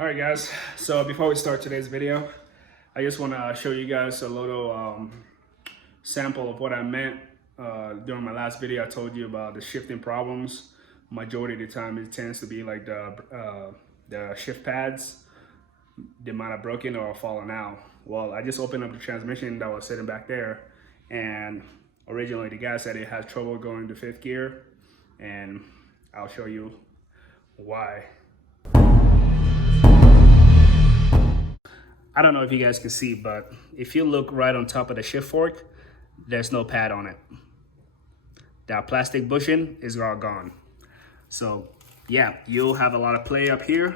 All right, guys. So before we start today's video, I just want to show you guys a little sample of what I meant during my last video. I told you about the shifting problems. Majority of the time, it tends to be like the shift pads. They might have broken or fallen out. Well, I just opened up the transmission that was sitting back there, and originally the guy said it had trouble going to fifth gear, and I'll show you why. I don't know if you guys can see, but if you look right on top of the shift fork, there's no pad on it. That plastic bushing is all gone. So yeah, you'll have a lot of play up here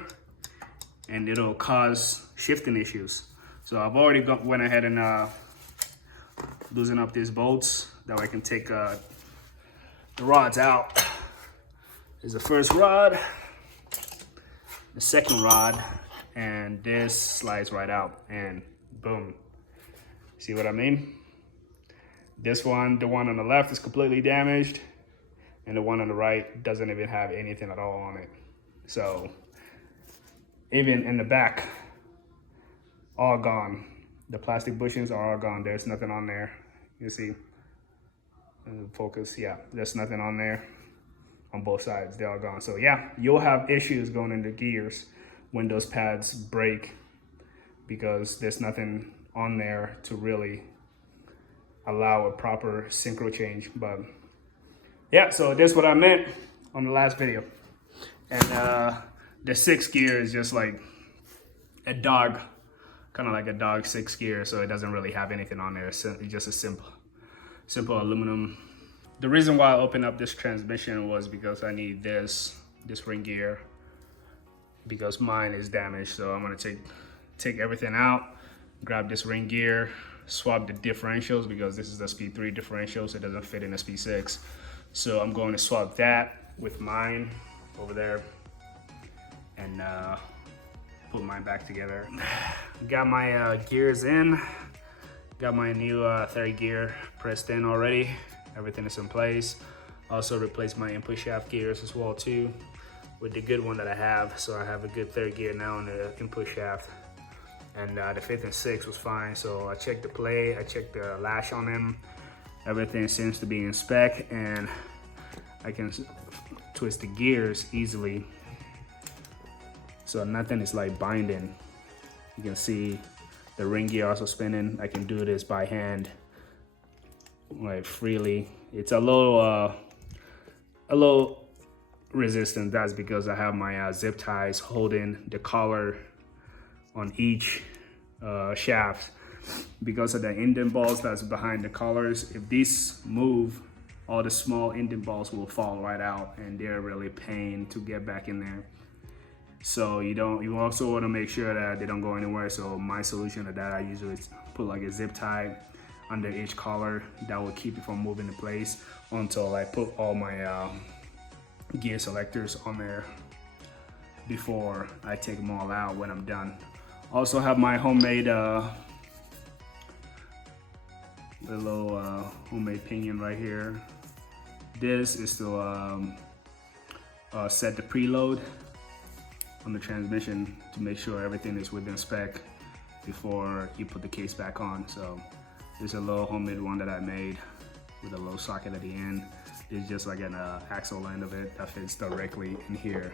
and it'll cause shifting issues. So I've already went ahead and loosened up these bolts that way I can take the rods out. There's the first rod, the second rod, and this slides right out and boom. See what I mean? This one, the one on the left is completely damaged and the one on the right doesn't even have anything at all on it. So even in the back, all gone. The plastic bushings are all gone. There's nothing on there. You see, focus, yeah, there's nothing on there on both sides. They're all gone. So yeah, you'll have issues going into gears when those pads break because there's nothing on there to really allow a proper synchro change. But yeah, so that's what I meant on the last video. And the sixth gear is just like a dog, kind of like a dog sixth gear, so it doesn't really have anything on there. It's just a simple aluminum. The reason why I opened up this transmission was because I need this ring gear because mine is damaged. So I'm gonna take everything out, grab this ring gear, swap the differentials because this is the speed 3 differential, so it doesn't fit in the speed 6. So I'm going to swap that with mine over there and put mine back together. Got my gears in, got my new third gear pressed in already. Everything is in place. Also replaced my input shaft gears as well too with the good one that I have. So I have a good third gear now on the input shaft. And the fifth and sixth was fine. So I checked the play, I checked the lash on them. Everything seems to be in spec and I can twist the gears easily. So nothing is like binding. You can see the ring gear also spinning. I can do this by hand, like freely. It's a little resistant. That's because I have my zip ties holding the collar on each shaft. Because of the indent balls that's behind the collars, if these move, all the small indent balls will fall right out and they're really pain to get back in there. So you also want to make sure that they don't go anywhere. So my solution to that, I usually put like a zip tie under each collar that will keep it from moving in place until I put all my gear selectors on there before I take them all out when I'm done. Also have my homemade little homemade pinion right here. This is to set the preload on the transmission to make sure everything is within spec before you put the case back on. So there's a little homemade one that I made with a low socket at the end. It's just like an axle end of it that fits directly in here.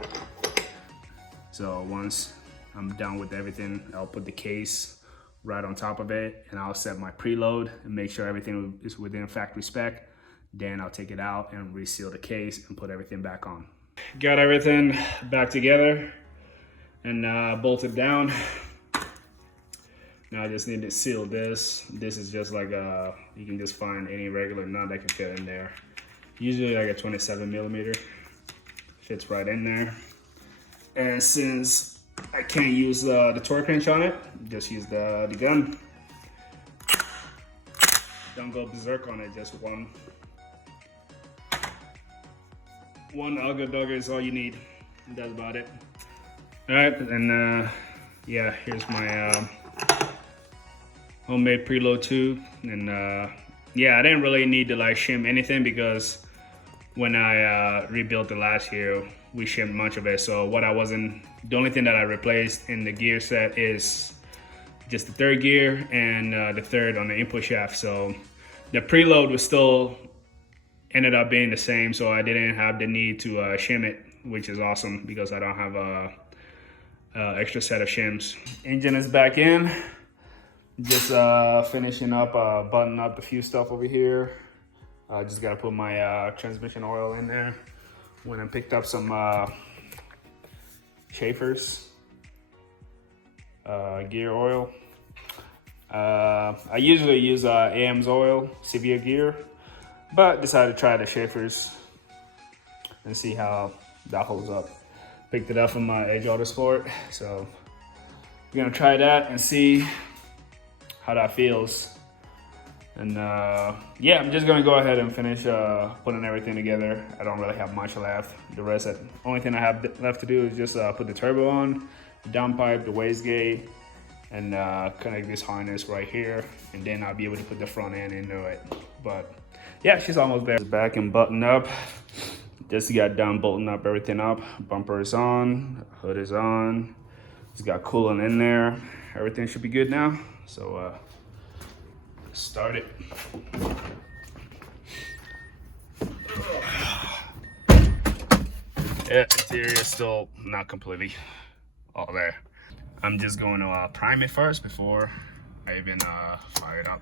So once I'm done with everything, I'll put the case right on top of it and I'll set my preload and make sure everything is within factory spec. Then I'll take it out and reseal the case and put everything back on. Got everything back together and bolted down. Now I just need to seal this. This is just like you can just find any regular nut that can fit in there. Usually like a 27 millimeter, fits right in there. And since I can't use the torque wrench on it, just use the gun. Don't go berserk on it, just one ugga dugger is all you need. That's about it. All right, and yeah, here's my homemade preload tube. And yeah, I didn't really need to like shim anything because when I rebuilt it last year, we shimmed much of it. So what I wasn't The only thing that I replaced in the gear set is just the third gear and the third on the input shaft. So the preload was still ended up being the same, so I didn't have the need to shim it, which is awesome because I don't have a extra set of shims. Engine is back in. Just finishing up, buttoning up a few stuff over here. Just gotta put my transmission oil in there. Went and picked up some Schaefer's gear oil. I usually use AM's oil, Severe Gear, but decided to try the Schaefer's and see how that holds up. Picked it up from my Edge Autosport, so we're gonna try that and see how that feels. And yeah, I'm just gonna go ahead and finish putting everything together. I don't really have much left. The rest, only thing I have left to do is just put the turbo on, downpipe, the wastegate, and connect this harness right here, and then I'll be able to put the front end into it. But yeah, she's almost there. Back and button up. Just got done bolting up everything up. Bumper is on, hood is on. It's got coolant in there. Everything should be good now. So start it. Yeah, interior is still not completely all there. I'm just going to prime it first before I even fire it up.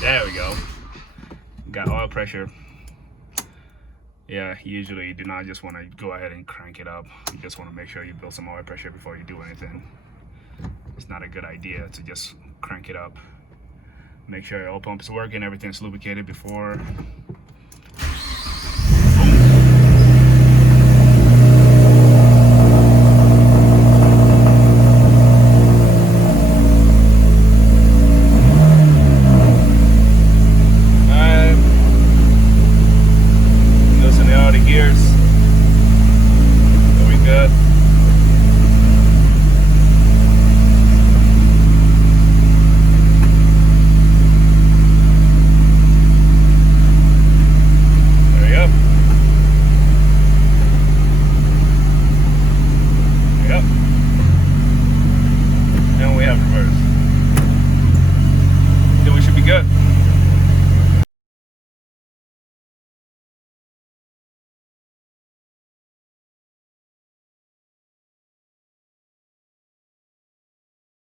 There we go. Got oil pressure. Yeah, usually you do not just want to go ahead and crank it up. You just want to make sure you build some oil pressure before you do anything. It's not a good idea to just crank it up. Make sure your oil pump is working, everything's lubricated before